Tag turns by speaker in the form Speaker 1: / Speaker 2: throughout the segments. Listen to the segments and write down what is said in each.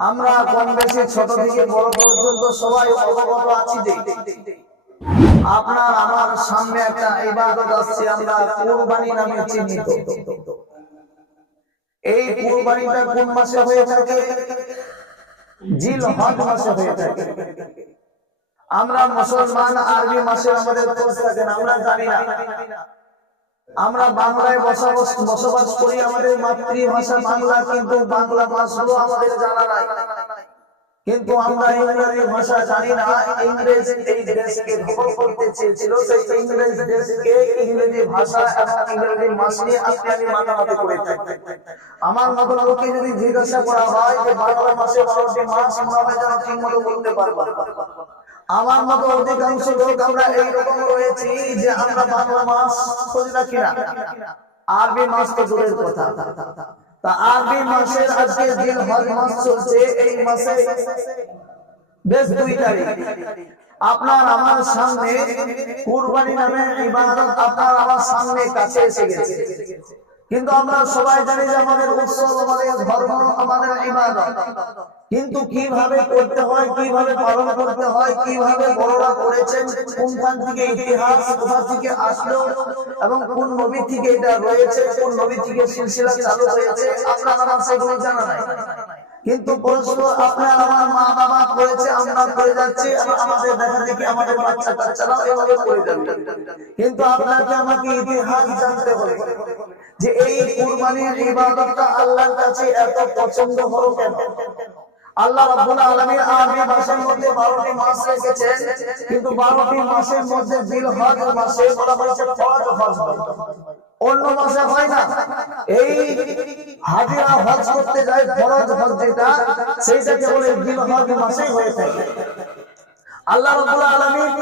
Speaker 1: আমরা কম বেশি ছোট থেকে বড় পর্যন্ত সবাই অবগত আছি আপনার আমার সামনে একটা ইবাদত আসছে আমরা কুরবানি নামে চিহ্নিত। এই কুরবানিটা কোন মাসে হয়ে থাকে? জিল হজ মাসে হয়ে থাকে। আমরা মুসলমান আরবি মাসে আমাদের কোর্স থাকেন আমরা জানি না। আমরা বাংলায় বসবাস বসবাস করি, আমাদের মাতৃভাষা বাংলা, কিন্তু বাংলা মাসগুলো আমাদের জানা নাই কিন্তু আমরা ইংরেজি ভাষা জানি না, ইংরেজ এই দেশকে দখল করতে চেয়েছিল, সেই ইংরেজ দেশকে ইংরেজি ভাষা এবং ইংরেজি মাস নিয়ে আপনি আমি মাতামাতি করে থাকি আমার মতো লোককে যদি জিজ্ঞাসা করা হয় যে বাংলা মাসে বারোটি মাস আমরা যেন ঠিক মতো বলতে পারব। আমার মতো অধিকাংশ লোক আমরা এইরকম রয়েছি যে আমরা বাংলা মাস খোঁজ না। আরবি মাস তো দূরের কথা। তা আরবি মাসের আজকে দিন হজ মাস চলছে, এই মাসে বেশ দুই তারিখ। আপনার আমার সামনে কুরবানি নামে ইবাদত আপনার আমার সামনে কাছে এসে গেছে। কিন্তু আমরা সবাই জানি যে আমাদের উৎসব, আমাদের ধর্ম, আমাদের ইবাদত। কিন্তু কীভাবে করতে হয়, কীভাবে পালন করতে হয়, কীভাবে বড়রা করেছেন, কোনখান থেকে ইতিহাস, কোথা থেকে আসলো, এবং কোন নবী থেকে এটা রয়েছে, কোন নবী থেকে সিলসিলা চালু হয়েছে, আপনার সেগুলো জানা নাই। কিন্তু প্রশ্ন, আপনার আমার মা বাবা করেছে, আমরা করে যাচ্ছি আমাদের দেখা দেখি আমাদের বাচ্চা কাচ্চারাও এভাবে করে যাবে। কিন্তু আপনাকে আমাকে ইতিহাস জানতে হবে। যে এই কুরবানির ইবাদতটা আল্লাহর কাছে এত পছন্দ হলো কেন? আল্লাহ রাব্বুল আলামিন আরবি ভাষার মধ্যে 12টি মাস রেখেছেন, কিন্তু 12টি মাসের মধ্যে জিলহজ মাসে বলা হয়েছে ফরজ হজ। অন্য মাসে হয় না। এই হাজিরা হজ করতে যায় ফরজ হজ যেটা, সেইটাকে বলে জিলহজ মাসেই হয়ে থাকে। আল্লাহ রাব্বুল আলামিন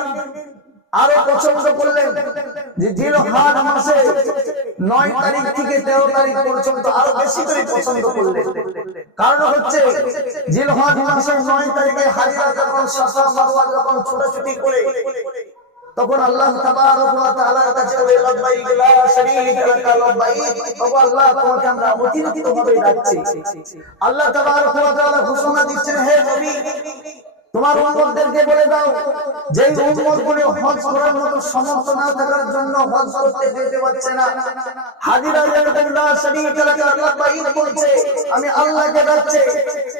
Speaker 1: আরও পছন্দ করলেন যে জিলহজ মাসে নয় তারিখ থেকে তেরো তারিখ পর্যন্ত আরও বেশি করে পছন্দ করলেন কারণ হচ্ছে মাসের নয় তারিখে হাজিরা যখন যখন ছোটাছুটি করে, তখন আল্লাহ আল্লাহ আল্লাহ ঘোষণা দিচ্ছেন, হে তোমার উম্মতদেরকে বলে দাও যে উম্মতগুলো হজ করার মতো সমর্থ না থাকার জন্য হজ করতে যেতে পারছে না। আমি আল্লাহকে ডাকছে,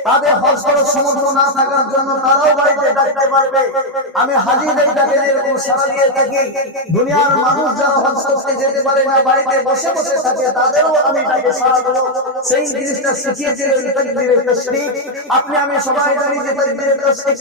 Speaker 1: তাদের হজ করার সমর্থ না থাকার জন্য তারাও বাড়িতে ডাকতে পারবে। আমি থাকি। দুনিয়ার মানুষ যারা হজ করতে যেতে পারে না, বাড়িতে বসে বসে থাকে, তাদেরও আমি ডাকে সারা সেই জিনিসটা শিখিয়েছিলেন আপনি আমি সবাই জানি যে তাকবীরে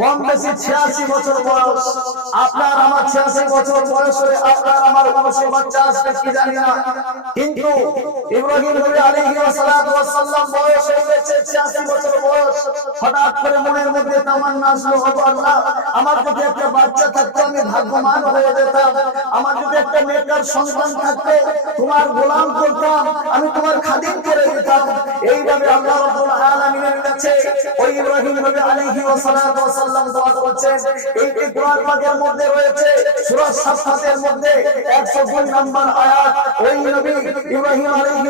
Speaker 1: কম বেশি 86 বছর বয়স। আপনার আমার 86 বছর বয়স হয়ে আপনার আমার বয়সে বাচ্চা আসবে কি জানি না। কিন্তু ইব্রাহিম নবী বয়স হয়ে গেছে 86 বছর বয়স। হঠাৎ করে মনের মধ্যে তামান্না আসলো আল্লাহ, আমার যদি একটা বাচ্চা থাকতো, আমি ভাগ্যবান হয়ে যেতাম। আমার যদি একটা নেকর সন্তান থাকতো, তোমার গোলাম করতাম আমি তোমার খাদিম করে দিতাম এইভাবে আল্লাহ রাব্বুল আলামিনের আছে ওই ইব্রাহিম নবী আলাইহি দোয়া করছেন। এইটি কোরআন পাকের মধ্যে রয়েছে, সূরা সাফফাতের মধ্যে 102 নম্বর আয়াত। ওই নবী ইব্রাহিম আলাইহি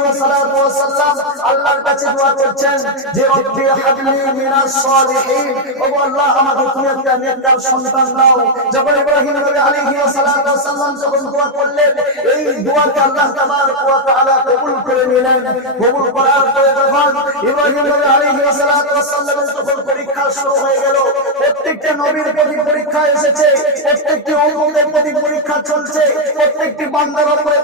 Speaker 1: আল্লাহর কাছে দোয়া করছেন যে, রব্বি হাবলি মিনাস সালিহিন। ও আল্লাহ, আমাকে তুমি একটা নেককার সন্তান দাও। যখন ইব্রাহিম নবী আলাইহি ওয়াসাল্লাতু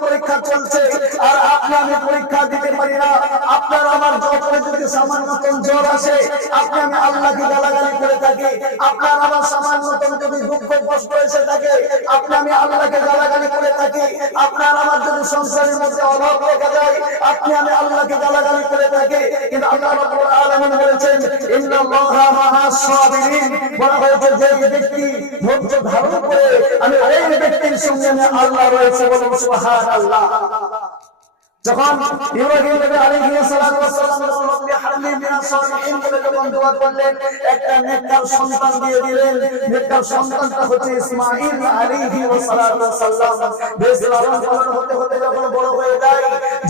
Speaker 1: পরীক্ষা গেল চলছে আর আপনি আমি পরীক্ষা দিতে পারি না। আপনার আমার যখন যদি সামান্য মতন জ্বর আসে, আপনি আমি আল্লাহকে গালাগালি করে থাকি। আপনার আমার সামান্য মতন যদি দুঃখ কষ্ট এসে থাকে, আপনি আমি আল্লাহকে গালাগালি করে থাকি। আপনার আমার যদি সংসারের মধ্যে অভাব দেখা যায়, আপনি আমি আল্লাহকে গালাগালি করে থাকি। কিন্তু আল্লাহ বলেছেন আমি ওই ব্যক্তির সঙ্গে আল্লাহ রয়েছে বলুন সুবহানাল্লাহ।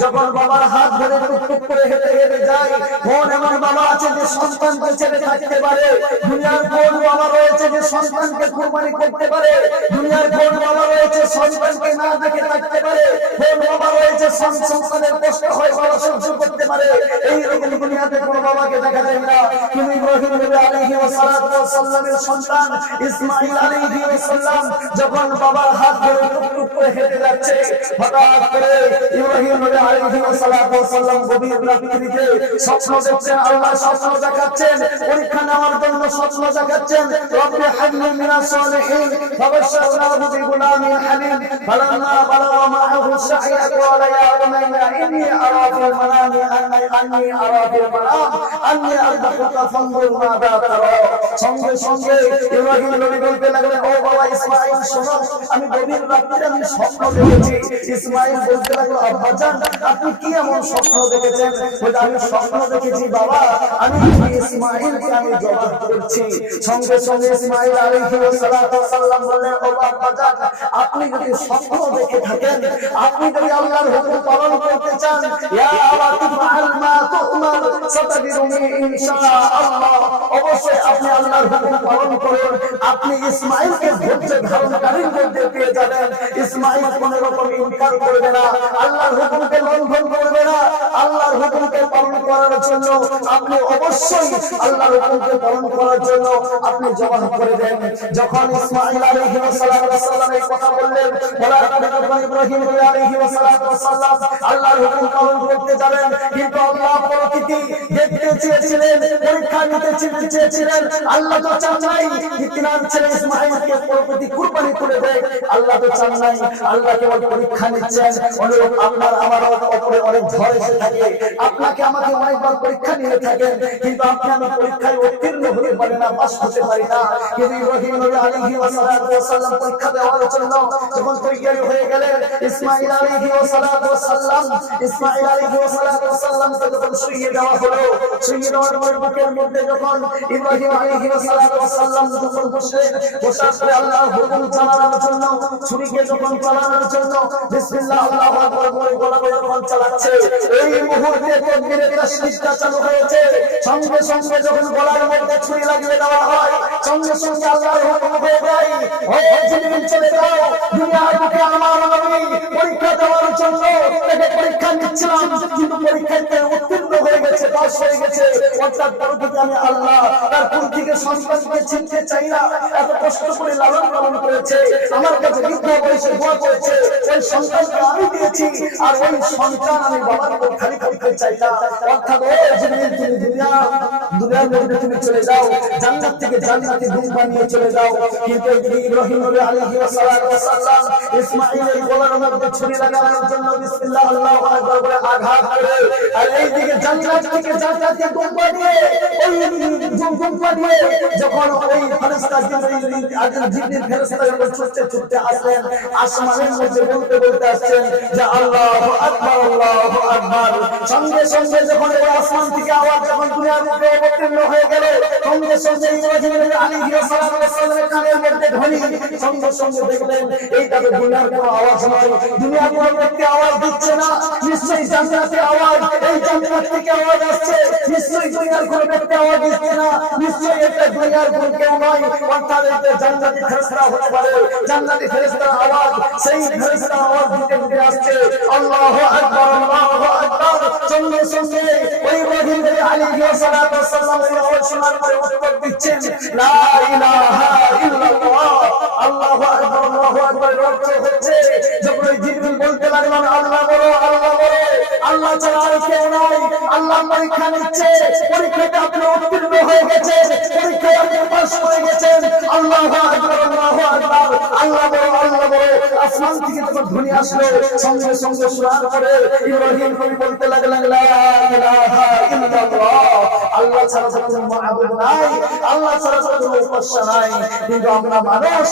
Speaker 1: যখন বাবার হাত ধরে টুকটুক করে হেঁটে হেঁটে যায় কোন এমন বাবা আছে যে সন্তানকে ছেড়ে থাকতে পারে। দুনিয়ার কোন বাবা রয়েছে যে সন্তানকে কুরবানি করতে পারে। দুনিয়ার কোন বাবা রয়েছে সন্তানকে না দেখে থাকতে পারে। কোন বাবা রয়েছে সন্তান সন্তানের কষ্ট হয় বাবা সহ্য করতে পারে। এই রকম দুনিয়াতে কোন বাবাকে দেখা যায় না। কিন্তু ইব্রাহিম নবী আলাইহি ওয়াসাল্লামের সন্তান ইসমাঈল আলাইহি ওয়াসাল্লাম যখন বাবার হাত ধরে টুকটুক করে হেঁটে যাচ্ছে, হঠাৎ করে ইব্রাহিম নবী আলাইহি ওয়াসাল্লাম গভীর রাত্রিতে স্বপ্ন দেখছেন, আল্লাহ স্বপ্ন দেখাচ্ছেন, পরীক্ষা নেওয়ার জন্য স্বপ্ন দেখাচ্ছেন, রব্বি হাবলি মিনাস সালিহিন ফাবাশশারনাহু বিগুলামিন হালিম, ফালাম্মা বালাগা মা'আহু সাইয়া ক্বালা ইয়া إني أرى في المنام أني أني أرى في المنام أني أذبحك فانظر ماذا ترى সঙ্গে সঙ্গে ইব্রাহিম নবী বলতে লাগলেন ও বাবা ইসমাঈল শোনো আমি গভীর রাত্রে আমি স্বপ্ন দেখেছি ইসমাঈল বলতে লাগলো আব্বাজান আপনি কি এমন স্বপ্ন দেখেছেন বলে আমি স্বপ্ন দেখেছি বাবা আমি ইসমাঈলকে আমি জবাব করছি সঙ্গে সঙ্গে ইসমাঈল আলাইহি ওয়াসাল্লাতু ওয়াসাল্লাম বললেন ও আব্বাজান আপনি যদি স্বপ্ন দেখে থাকেন আপনি যদি আল্লাহর হুকুম পালন করতে চান, ইয়া মা তু'মার ইনশাআল্লাহ, অবশ্যই আপনি আল্লাহর হুকুম পালন আপনি ইসমাঈলকে ধৈর্য ধারণকারীর মধ্যে পেয়ে যাবেন। ইসমাঈল কোন রকম ইনকার করবে না, আল্লাহর হুকুমকে লঙ্ঘন করবে না। আল্লাহর হুকুমকে পালন করার জন্য আপনি অবশ্যই আল্লাহর হুকুমকে পালন করার জন্য আপনি জবাব করে দেন। যখন ইসমাঈল আলাইহি ওয়াসাল্লাম এই কথা বললেন বলার পরে যখন ইব্রাহিম আলাইহি ওয়াসাল্লাম আল্লাহর হুকুম পালন করতে যাবেন, কিন্তু আল্লাহ প্রকৃতি দেখতে চেয়েছিলেন, পরীক্ষা নিতে চেয়েছিলেন। আল্লাহ তো চান নাই যে ছেলে ইসমাঈলকে প্রকৃতি কুরবানি করে দেয়। আল্লাহ তো চান নাই, আল্লাহ কেবল পরীক্ষা নিচ্ছেন। অনুরূপ আপনার, আমার উপরে অনেক ঝড় এসে আপনাকে আমাকে অনেকবার পরীক্ষা নিয়ে থাকেন, কিন্তু আপনি আমি পরীক্ষায় উত্তীর্ণ হতে পারি না পাস হতে পারি না। কিন্তু ইব্রাহিম নবী আলাইহি ওয়াসাল্লাম পরীক্ষা দেওয়ার জন্য যখন তৈরি হয়ে গেলেন, ইসমাঈল আলাইহি ওয়াসাল্লাম ইসমাঈল আলাইহি ওয়াসাল্লাম যখন শুইয়ে দেওয়া হলো, শুইয়ে দেওয়ার পর বুকের মধ্যে যখন ইব্রাহিম আলাইহি ওয়াসাল্লাম যখন বসলেন বসার পরে আল্লাহর হুকুম চালানোর জন্য, ছুরিকে যখন চালানোর জন্য, বিসমিল্লাহ, আল্লাহু আকবার বলে গলা যখন চালাচ্ছে, এই মুহূর্তে তাকবীরের তাসবিহটা চালু হয়েছে। হয় হয়ে পরীক্ষা নিচ্ছিলাম কিন্তু পরীক্ষাতে উত্তীর্ণ হয়ে গেছে পাস হয়ে গেছে। আমি আল্লাহ তার কোন থেকে সন্তানকে চিনতে চাই না, এত কষ্ট করে লালন পালন করেছে, আমার কাছে বৃদ্ধ করেছে সন্তানকে আমি দিয়েছি, আর ওই সন্তান আমি বাবার খালি খালি খালি চাইতা অর্থাৎ ও জিবরিল তুমি দুনিয়া। দুনিয়ার তুমি চলে যাও, জান্নাত থেকে জান্নাতে চলে যাও। কিন্তু ইব্রাহিম নবী আলাইহি ওয়াসাল্লাম ইসমাঈলের গলার মধ্যে ছুরি লাগানোর জন্য বিসমিল্লাহ আল্লাহু আকবার বলে আঘাত করে। আর জান্নাত থেকে জান্নাতে ওই যখন ওই ফেরেশতা জিবরিল জিবরিল ফেরেশতা যখন ছুটতে ছুটতে আসলেন, আসমানের মধ্যে বলতে বলতে আসছেন যে, আল্লাহু আকবার আল্লাহু আকবার। সঙ্গে সঙ্গে যখন এই আসমান থেকে আওয়াজ যখন দুনিয়ার মুখে অবতীর্ণ হয়ে গেল। সঙ্গে সঙ্গে ইব্রাহিম আলাইহিস সালামের কানের মধ্যে ধ্বনি। সঙ্গে সঙ্গে দেখলেন এইটা তো দুনিয়ার কোনো আওয়াজ নয় দুনিয়ার কোনো ব্যক্তি আওয়াজ দিচ্ছে না। নিশ্চয়ই জান্নাতে আওয়াজ, এই জান্নাত থেকে আওয়াজ আসছে। নিশ্চয়ই দুনিয়ার কোনো ব্যক্তি আওয়াজ দিচ্ছে না। নিশ্চয়ই এটা দুনিয়ার কোনো কেউ নয় অর্থাৎ এটা জান্নাতি ফেরেশতা হতে পারে। জান্নাতি ফেরেশতার আওয়াজ, সেই ফেরেশতা আওয়াজ দিতে দিতে আসছে। আল্লাহু আকবার আল্লাহু আকবার। সঙ্গে সঙ্গে ওই ইব্রাহিম আলাইহিস সালাতু ওয়াস সালাম শোনার পরে উত্তর দিচ্ছেন, লা ইলাহা ইল্লাল্লাহ। আল্লাহু আকবার আল্লাহু আকবার অর্থ হচ্ছে, যখন ওই জিবরিল বলতে লাগলেন, আল্লাহ বড় আল্লাহ বড় আল্লাহ ছাড়া আর কেউ নাই। আল্লাহ পরীক্ষা নিচ্ছে, পরীক্ষাতে আপনি উত্তীর্ণ হয়ে গেছেন, পরীক্ষায় আপনি পাস করে গেছেন। আল্লাহু আকবার আল্লাহু আকবার। আল্লাহ বড় আল্লাহ বড় আসমান থেকে যখন ধ্বনি আসলো, সঙ্গে সঙ্গে শোনার পরে ইব্রাহিম নবী বলতে লাগলেন, লা ইলাহা ইল্লাল্লাহ। আল্লাহ ছাড়া কোনো মাবুদ নাই, আল্লাহ ছাড়া কোনো উপাস্য নাই। কিন্তু আমরা মানুষ,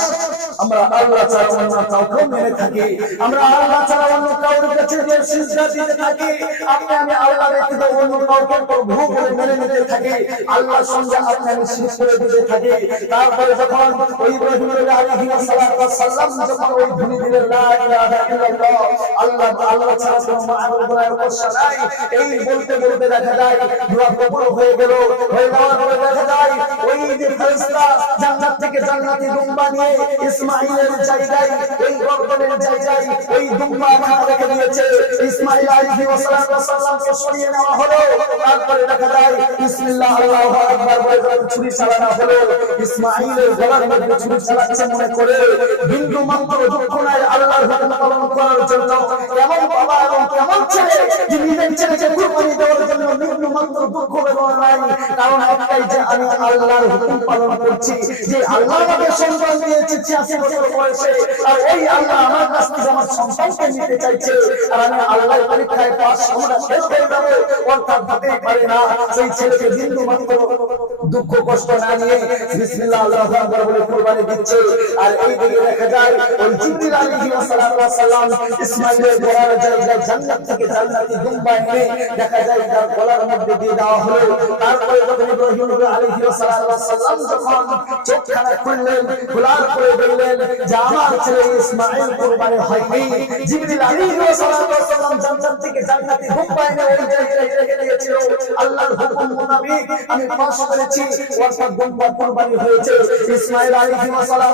Speaker 1: আমরা আল্লাহ ছাড়া অন্য কাউকে মেনে থাকি। আমরা আল্লাহ ছাড়া অন্য কাউকে কাছে সিজদা দিতে থাকি, আপনি আমি আল্লাহ ব্যতীত অন্য কাউকে প্রভু বলে মেনে নিতে থাকি। আল্লাহর সঙ্গে আপনি আমি শিরক করে দিতে থাকি। তারপরে যখন ইব্রাহিম আলাইহিস সালাম যখন ওই ধ্বনি দিলেন লা ইলাহা ইল্লাল্লাহ। আল্লাহ আল্লাহ ছাড়া কোনো মাহবুব নাই। এই বলতে বলতে দেখা যায় দোয়া কবুল হয়ে গেল, হয়ে যাওয়ার পরে দেখা যায় ওই যে ফেরেশতা জান্নাত থেকে জান্নাতি দুম্বা নিয়ে ইসমাইলের জায়গায় ওই গর্দনের জায়গায় ওই দুম্বা খানা রেখে দিয়েছে। ইসমাইল আলাইহিস সালামকে সরিয়ে নেওয়া হলো। তারপরে দেখা যায়, বিসমিল্লাহ, আল্লাহু আকবার বলে যখন ছুরি চালানো হলো ইসমাইলের গলার মধ্যে ছুরি চালাচ্ছে মনে করে, বিন্দু মাত্র দুঃখ আল্লাহর হুকুম পালন করার জন্য। কেমন বাবা এবং কেমন ছেলে যে নিজের ছেলেকে কুরবানি দেওয়ার জন্য বিন্দু মাত্র দুঃখ ব্যবহার নাই। কারণ একটাই যে আমি আল্লাহর হুকুম পালন করছি, যে আল্লাহ আমাকে সন্তান দিয়েছে ছিয়াশি বছর বয়সে, আর এই আল্লাহ আমার কাছ থেকে আমার সন্তানকে নিতে চাইছে, আর আমি আল্লাহ পরীক্ষায় পাশ, আমরা শেষ হয়ে যাব, অর্থাৎ হতেই পারে না। সেই ছেলেকে বিন্দু মাত্র দুঃখ, কষ্ট না নিয়ে বিসমিল্লাহ, আল্লাহু আকবার বলে কুরবানি দিচ্ছে। আর এই দিকে দেখা যায়, ওই জিবরিল আলাইহিস সালাম ইসমাইলের গলার জায়গায় জান্নাত থেকে জান্নাতি দুম্বা এনে দেখা যায় তার গলার মধ্যে দিয়ে দেওয়া হলো। তারপরে যখন ইব্রাহিম আলাইহিস সালাম যখন চোখখানা খুললেন, খোলার পরে বললেন, যে আমার ছেলে ইসমাইল কুরবানি হয়নি। জিবরিল আলাইহিস সালাম জান্নাত থেকে জান্নাতি দুম্বা এনে ওই জায়গায় রেখে দিয়েছিল। আল্লাহর হুকুম মোতাবেক আমি পাশ করেছি। অর্থাৎ দুম্বা কুরবানি হয়েছে। ইসমাইল আলাইহিস সালাম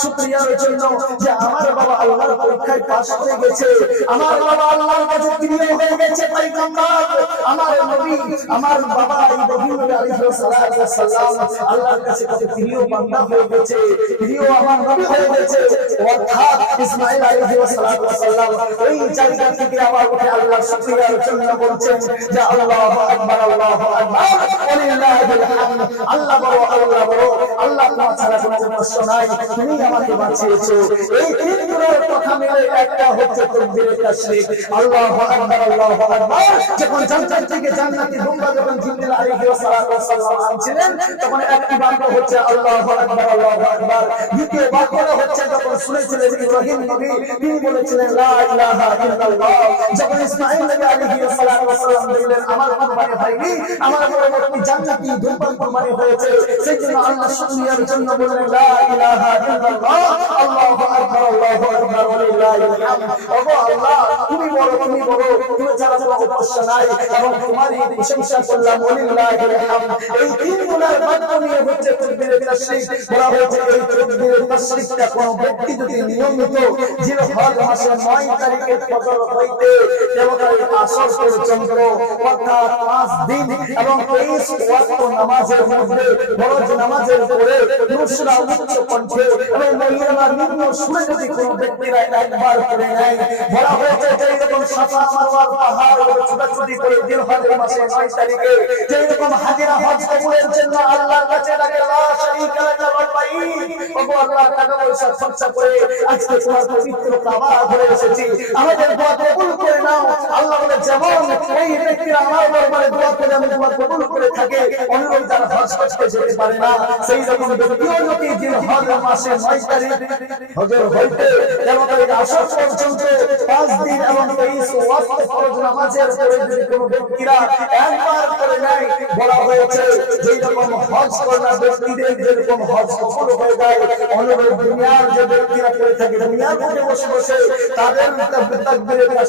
Speaker 1: শুকরিয়ার জন্য যে আমার বাবা আল্লাহর পরীক্ষায় পাশ হয়ে গেছে। আমার বাবা আল্লাহর কাছে প্রিয় হয়ে গেছে, পয়গম্বর। আমার নবী, আমার বাবা ইব্রাহিম আলাইহিস সালাম, আল্লাহর কাছে কত প্রিয় বান্দা হয়ে গেছে প্রিয় আমার নবী হয়ে গেছে। অর্থাৎ ইসমাইল আলাইহিস সালাম ওই জায়গা থেকে আবার উঠে আল্লাহর শুকরিয়ার জন্য বলছেন, যে আল্লাহু আকবার, আল্লাহু আল্লাহ বড় আল্লাহ বড়, আল্লাহ তোমার ছাড়া কোনো উপাস্য নাই। তুমি আমাকে বাঁচিয়েছো। এই তিন গুণের কথা মিলে একটা হচ্ছে তাকবীরে তাশরিক আল্লাহু আকবার আল্লাহু আকবার। যখন জান্নাত থেকে জান্নাতি দুম্বা যখন জিবরিল আলাইহিস সালাতু ওয়াসসালাম আনছিলেন, তখন একটি বাক্য হচ্ছে আল্লাহু আকবার আল্লাহু আকবার। দ্বিতীয় বাক্যটা হচ্ছে যখন শুনেছিলেন ইব্রাহিম নবী, তিনি বলেছিলেন, লা ইলাহা ইল্লাল্লাহ। যখন ইসমাঈল নবী আলাইহিস সালাতু ওয়াসসালাম দেখলেন আমার কুরবানি হয়নি, আমার পরবর্তী জান্নাতি দুম্বা কুরবানি হয়েছে। সেই জন্য আল্লাহ শুকরিয়ার জন্য বললেন লা ইলাহা ইল্লাল্লাহ, আল্লাহু আকবার আল্লাহু আকবার ওগো আল্লাহ, তুমি তুমি তুমি উপাস্য নাই। এবং প্রশংসা করলাম এই তিন গুণের নিয়ে হচ্ছে বলা হয়েছে, এই ব্যক্তি যদি নিয়মিত মাসের 9 তারিখের ফজর হইতে আসর পর্যন্ত অর্থাৎ 5 দিন এবং 23 ওয়াক্ত নামাজের মধ্যে, ফরজ নামাজের পরে নুসরা উচ্চ কণ্ঠে এবং মহিলা নিম্ন সুরে যদি কোনো ব্যক্তিরা একবার করে নেয় বলা হয়েছে যে এরকম সাফা মারওয়ার পাহাড় ছোটাছুটি করে জিলহজের মাসে 9 তারিখে, যে এরকম হাজিরা হজ কবুলের জন্য আল্লাহর কাছে ডাকে, লা শারীকা লাকা রব্বাইক ওগো আল্লাহ টাকা পয়সা খরচা করে আজকে তোমার পবিত্র কাবা ঘরে এসেছি। আমাদের যেমন ওই ব্যক্তিরা আমার দরবারে দোয়া করে, আমি দোয়া কবুল করে থাকে অনুরোধ যারা হজ যেতে পারে না, সেই যদি জিল হজ মাসে নয় তারিখ হজর হইতে আসর পর্যন্ত পাঁচ দিন এবং তেইশ ওয়াক্ত ফরজ নামাজের পরে যদি কোনো ব্যক্তিরা একবার করে নেয়, বলা হয়েছে, যেই রকম হজ করা ব্যক্তিদের যেরকম হজ সফল হয়ে যায় অনুরোধ দুনিয়ার যে ব্যক্তিরা করে থাকে, দুনিয়ার মধ্যে বসে বসে তাদের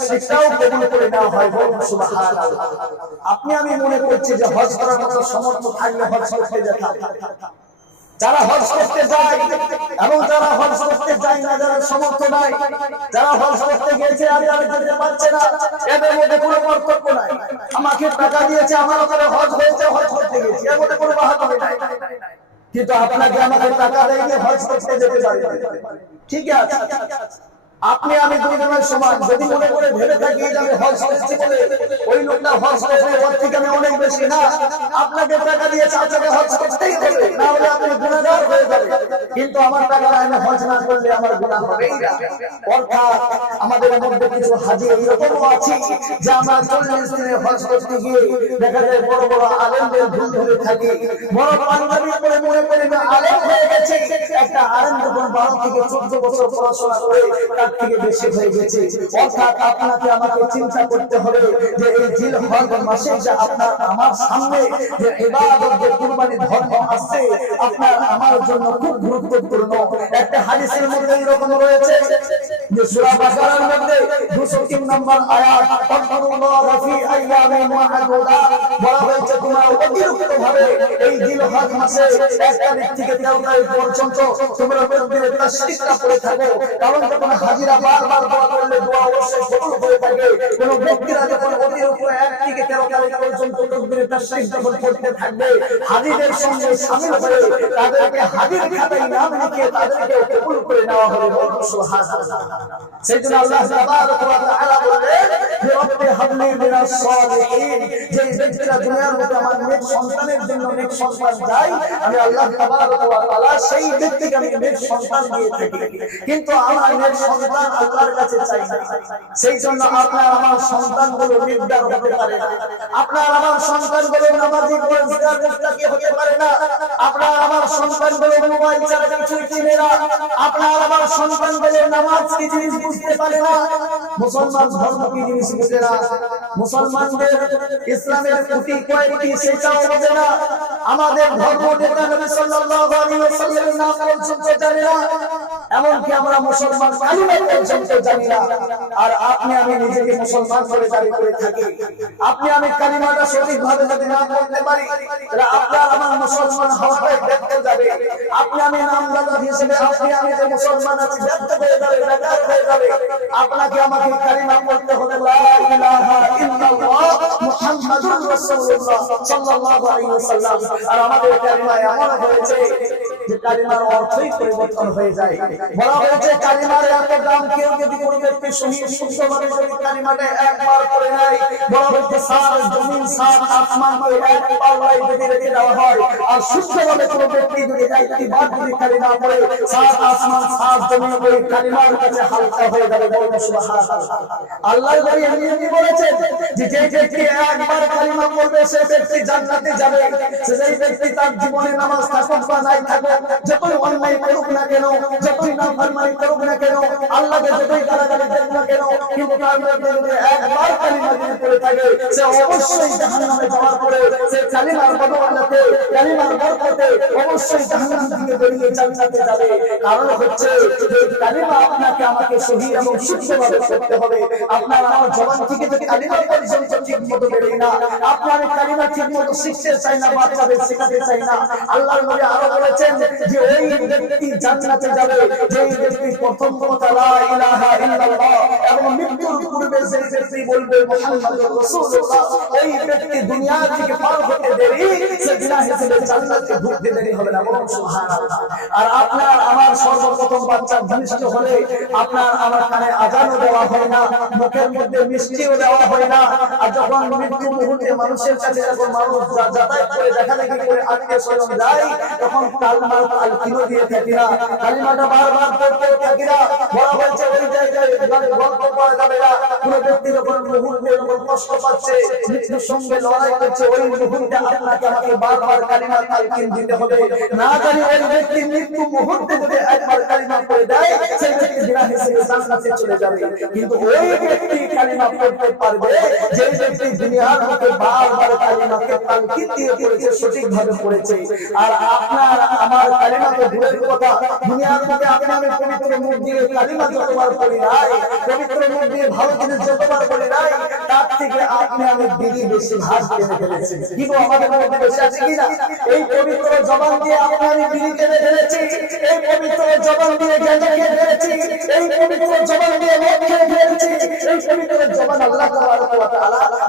Speaker 1: শিক্ষাও করে নেওয়া হয় আপনি আমি মনে করছি যে হজ করার হজ করতে যারা হজ করতে যায় এবং যারা হজ করতে যায় না, যারা সমর্থ নাই, যারা হজ করতে আর যারা যেতে পারছে না। এদের মধ্যে কোনো পার্থক্য নাই। আমাকে টাকা দিয়েছে আমার ওখানে হজ হয়েছে, হজ করতে গেছি এর মধ্যে কোনো নাই। কিন্তু আপনাকে আমাকে টাকা হজ করতে যেতে পারি ঠিক আছে? আপনি আমি দুজনের সমান, যদি মনে করে ভেবে থাকি আমি হজ করছি বলে ওই লোকটা হজ করছে ওর থেকে আমি অনেক বেশি না। আপনাকে টাকা দিয়ে চাচাকে হজ করতেই হবে, না হলে আপনি গুণাগার হয়ে যাবেন। কিন্তু আমার টাকা আমি হজ না করলে আমার গুণা হবেই না। অর্থাৎ আমাদের মধ্যে কিছু হাজি এইরকমও আছে যে আমরা চল্লিশ দিনে হজ করতে গিয়ে দেখা যায় বড় বড় আলেমদের ভুল ধরে থাকি। বড় পাঞ্জাবি করে মনে করে আলেম হয়ে গেছে। একটা আলেম যখন বারো থেকে চোদ্দ বছর পড়াশোনা করে থেকে বেশি হয়ে গেছে। অর্থাৎ আপনাকে আমাকে চিন্তা করতে হবে যে এই জিল হজ মাসে যে আপনার আমার সামনে যে ইবাদত, যে কুরবানি ধর্ম আসছে আপনার আমার জন্য খুব গুরুত্বপূর্ণ। একটা হাদিসের মধ্যে এরকম রয়েছে যে সূরা বাকারার মধ্যে 203 নম্বর আয়াত তাকবুরুল্লাহ ফি আইয়ামিন মা'দুদা বলা হয়েছে, তোমরা অতিরিক্ত ভাবে এই জিল হজ মাসে 1 তারিখ থেকে 13 তারিখ পর্যন্ত তোমরা মন্দিরে তাশরিকটা করে থাকো। কারণ যখন হাজিরা বারবার দোয়া করলে দোয়া অবশ্যই থাকে কোন ব্যক্তিরা যখন অতিরিক্ত 1 থেকে 13 তারিখ পর্যন্ত মন্দিরে তাশরিক যখন করতে থাকবে। হাজিদের সঙ্গে শামিল তাদেরকে হাজির খাতায় নাম লিখে তাদেরকে কবুল করে নেওয়া হবে সুবহানাল্লাহ। সেই জন্য আল্লাহ তাবারক ওয়া তাআলা বললেন যে রব্বি হাবলি মিনাস সালিহিন যে ব্যক্তিরা দুনিয়ার মধ্যে আমার নেক সন্তানের জন্য নেক সন্তান চাই সেই ব্যক্তিকে আমি সন্তান কিন্তু আমার সন্তান আল্লাহর কাছে চাই না। সেই জন্য আপনার আমার সন্তানগুলো নির্দার হতে পারে আপনার আমার সন্তানগুলো নামাজি পরিষ্কার মুস্তাকি হতে পারে না? আপনার আমার সন্তানগুলো মোবাইল ছাড়া কিছুই চিনে না। আপনার আমার সন্তানগুলো নামাজ কি জিনিস বুঝতে পারে না? মুসলমান ধর্ম কি জিনিস বুঝে না? মুসলমানদের ইসলামের খুঁটি কয়েকটি সেটাও বোঝে না? আমাদের ধর্ম নেতা নবী সাল্লাল্লাহু আলাইহি ওয়াসাল্লামের নাম পর্যন্ত জানে না। এমনকি আমরা মুসলমান কালিমা পর্যন্ত জানি না। আর আপনি, আমি নিজেকে মুসলমান বলে দাবি করে থাকি। আপনি, আমি কালিমাটা সঠিকভাবে যদি না পড়তে পারি, তাহলে আপনার আমার মুসলমান হওয়াটাই ব্যর্থ যাবে। আপনি, আমি নাম দাদা হিসেবে আপনি, আমি যে মুসলমান আছি ব্যর্থ হয়ে যাবে বেকার হয়ে যাবে। আপনাকে আমাকে কালিমা পড়তে হবে আর আমাদের কালিমা এমন হয়েছে যে কালিমার অর্থই পরিবর্তন হয়ে যায়। বলা হয়েছে, কালিমার এত দাম কেউ যদি কোনো ব্যক্তি যদি একবার করে নেয় বলা হয়েছে সার জমিন সার পাল্লায় বেঁধে রেখে দেওয়া হয়। আর কোনো ব্যক্তি যদি একটি বার যদি কালিমা পড়ে সাত আসমান সাত জমিন কালিমার কাছে হালকা হয়ে যাবে। নবী এমনি এমনি বলেছেন যে যে ব্যক্তি একবার কালিমা পড়বে, সে ব্যক্তি জান্নাতে যাবে। সে যেই ব্যক্তি তার জীবনে নামাজ থাকুক বা নাই থাকুক যতই অন্যায় করুক না কেন, যতই না ফরমানি করুক না কেন, আল্লাহকে যতই গালাগালি দেন না কেন, কিন্তু একবার কালিমা যদি পড়ে থাকে, সে অবশ্যই জাহান্নামে যাওয়ার পরে সে কালিমার বদৌলতে, কালিমার বরকতে অবশ্যই জাহান্নাম থেকে বেরিয়ে জান্নাতে যাবে। কারণ হচ্ছে, যে কালিমা আপনাকে আমাকে সহি এবং শুদ্ধভাবে করতে হবে। আপনার আমার জবান থেকে যদি কালিমা পর্যন্ত ঠিক মতো বেরোয় না, আপনার কালিমা ঠিক মতো শিখতে চাই না, বাচ্চাদের শেখাতে চাই না। আল্লাহর নবী আরও বলেছেন যে ওই ব্যক্তি জান্নাতে যাবে যেই ব্যক্তি প্রথম কথা লা ইলাহা ইল্লাল্লাহ এবং মৃত্যুর পূর্বে সেই ব্যক্তি বলবে মুহাম্মাদুর রাসূলুল্লাহ, ওই ব্যক্তি দুনিয়া থেকে পার হতে দেরি, সে হিসেবে জান্নাতে ঢুকতে দেরি হবে না। বলুন সুবহানাল্লাহ। আর আপনার আমার সর্বপ্রথম বাচ্চা ঘনিষ্ঠ হলে আপনার আমার কানে আজানও দেওয়া হয় না, মুখের মধ্যে মিষ্টিও দেওয়া হয় না। আর যখন মৃত্যু মুহূর্তে মানুষের কাছে যখন মানুষ যাতায়াত করে, দেখা দেখি করে আত্মীয় স্বজন যায়, তখন কালমা ওই ব্যক্তি মৃত্যু মুহূর্তে যদি একবার কালিমা দেয়, সেই ব্যক্তি হিসেবে চলে যাবে। কিন্তু ওই ব্যক্তি কালিমা পারবে যে ব্যক্তি দুনিয়ার মধ্যে বারবার কালিমাকে দিয়ে পড়েছে পড়েছে। আর আপনার, আমার কালিমা তো দূরের কথা, দুনিয়ার মধ্যে আপনি আমি পবিত্র মুখ দিয়ে কালিমা যতবার পড়ি নাই, পবিত্র মুখ দিয়ে ভালো জিনিস যতবার পড়ি নাই, তার থেকে আপনি আমি বিধি বেশি ভাগ টেনে ফেলেছি। কি গো, আমাদের মধ্যে বেশি আছে কিনা? এই পবিত্র জবান দিয়ে আপনি আমি বিধি টেনে ফেলেছি। এই পবিত্র জবান দিয়ে গেঁজা খেয়ে ফেলেছি। এই পবিত্র জবান দিয়ে মদ খেয়ে ফেলেছি। এই পবিত্র জবান আল্লাহ তাআলা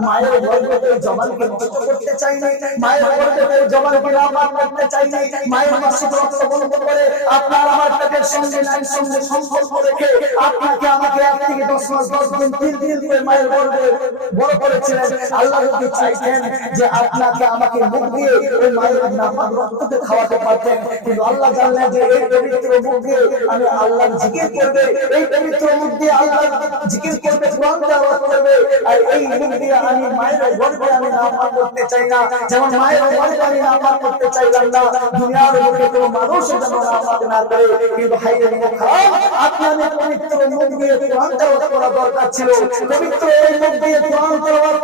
Speaker 1: মায়ের গর্ভে এই জবানকে নষ্ট করতে চাই চাইনি মায়ের গর্ভে এই জবানকে নাপাক করতে চাই চাইনি মায়ের মাসিক রক্ত বন্ধ করে আপনার আমার পেটের সঙ্গে নারীর সঙ্গে সম্পর্ক রেখে আপনাকে আমাকে এক থেকে দশ মাস, দশ দিন, তিন দিন করে মায়ের গর্ভে বড় করেছিলেন? আল্লাহ যদি চাইতেন যে আপনাকে আমাকে মুখ দিয়ে ওই মায়ের নাপাক রক্তকে খাওয়াতে পারতেন, কিন্তু আল্লাহ জানলেন যে এই পবিত্র মুখ দিয়ে আমি আল্লাহর জিকির করবে। এই পবিত্র মুখ দিয়ে আল্লাহ জিকির করবে, কোরআন তেলাওয়াত করবে। আর এই মুখ দিয়ে আমি মায়ের গর্ভে আমি করতে চাই না। যেমন মায়ের গর্ভে আমি করতে চাইলাম না। দুনিয়ার কোনো মানুষ যেন না করে মুখ খারাপ আপনি আমি পবিত্র মুখ দিয়ে কোরআন তেলাওয়াত করা দরকার ছিল। পবিত্র এই মুখ দিয়ে কোরআন তেলাওয়াত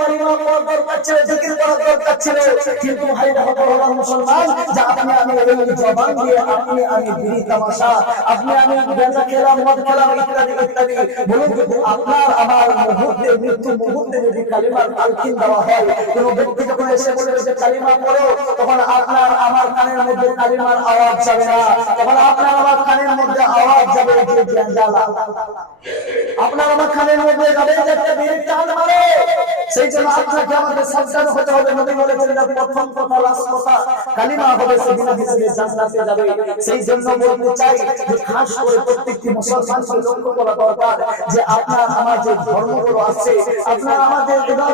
Speaker 1: দরকার ছিল, জিকির করা দরকার ছিল। কিন্তু হলো মুসলমান, যে আপনি আমি এই জবান দিয়ে আপনি আমি বিড়ি তামাশা, আপনি আমি মদ ইত্যাদি ইত্যাদি। বলুন আপনার, আমার মুহূর্তে, মৃত্যু মুহূর্তে যদি কালিমার তালকিন দেওয়া হয়। কোনো ব্যক্তি যখন এসে বলবে যে কালিমা পড়ো, তখন আপনার আমার কানের মধ্যে কালিমার আওয়াজ যাবে না। তখন আপনার আমার কানের মধ্যে আওয়াজ যাবে যে আপনার আমার মধ্যে যাবে যে একটা টান মারে। সেই জন্য আপনাকে সাবধান হতে হবে। নবী বলেছেন যে প্রথম কথা লাস্ট কথা, কালিমা হবে সেদিন হিসেবে জান্নাতে যাবে। সেই জন্য বলতে চাই যে, খাস করে প্রত্যেকটি লক্ষ্য করা দরকার যে আপনার আমার যে ধর্মগুলো আছে, আপনার আমার যে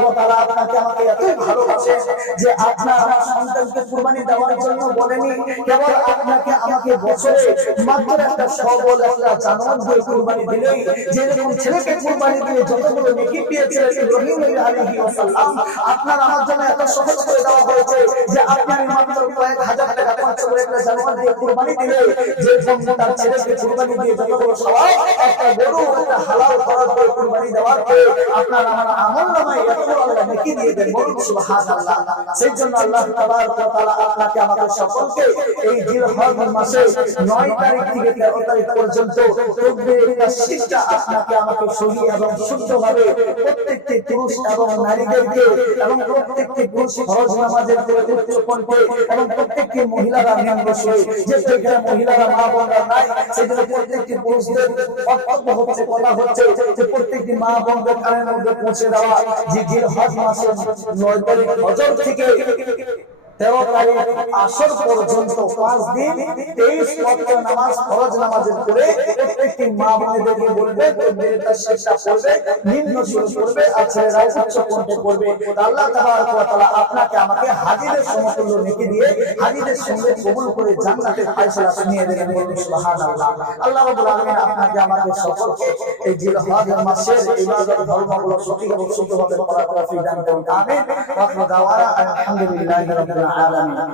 Speaker 1: ওয়া তাআলা আপনাকে আমাকে এত ভালোবাসেন যে আপনার আমার সন্তানকে কুরবানি দেওয়ার জন্য বলেনি। কেবল আপনাকে আমাকে বছরে মাত্র একটা সবল একটা জানোয়ার দিয়ে কুরবানি দিলেই, যেরকম ছেলেকে কুরবানি দিয়ে যতগুলো নেকি পেয়েছিলেন ইব্রাহিম আলাইহি ওয়াসাল্লাম, আপনার আমার জন্য এত সহজ করে দেওয়া হয়েছে যে আপনার মাত্র কয়েক হাজার টাকা খরচ করে একটা জানোয়ার দিয়ে কুরবানি দিলে যে তার ছেলেকে কুরবানি দিয়ে যতগুলো সবাই, একটা গরু, একটা হালাল খরচ করে কুরবানি দেওয়ার পরে আপনার আমার আমল নামায় নেকি দিয়ে দেন বলুন সুবহানাল্লাহ সেই জন্য আল্লাহ তাবারক ওয়া তাআলা আপনাকে আমাদের সকলকে এই জিলহজ মাসে 9 তারিখ থেকে 13 তারিখ পর্যন্ত তকবীর তাসবিহটা আপনাকে আমাকে সহি এবং শুদ্ধভাবে প্রত্যেকটি পুরুষ এবং নারীদেরকে এবং প্রত্যেকটি পুরুষ ফরজ নামাজের পরে উচ্চ এবং প্রত্যেকটি মহিলারা নিম্ন সুরে যে মহিলারা মা বোনরা নাই প্রত্যেকটি পুরুষদের হচ্ছে কথা হচ্ছে যে প্রত্যেকটি মা মধ্যে পৌঁছে দেওয়া জিলহজ মাসের 9 তারিখ হজর থেকে তেরো তারিখ আসর পর্যন্ত পাঁচ দিন, তেইশ পত্র নামাজ, ফরজ নামাজের পরে প্রত্যেকটি মা বোনেদেরকে বলবে পড়বে নিম্ন শুরু করবে, আর ছেলেরা উচ্চ কণ্ঠে করবে আল্লাহ তাবারক আপনাকে আমাকে হাজিদের সমতুল্য নেকি দিয়ে হাজিদের সঙ্গে কবুল করে জান্নাতের ফয়সালা শুনিয়ে দেবেন বলুন, সুবহানাল্লাহ। আল্লাহ রাব্বুল আপনাকে আমাকে সকলকে এই জিলহজ মাসের ইবাদত ধর্মগুলো সঠিক এবং শুদ্ধভাবে করার তৌফিক দান করুন। আমিন। ওয়া আখিরু দাওয়ানা আলহামদুলিল্লাহি আলামিন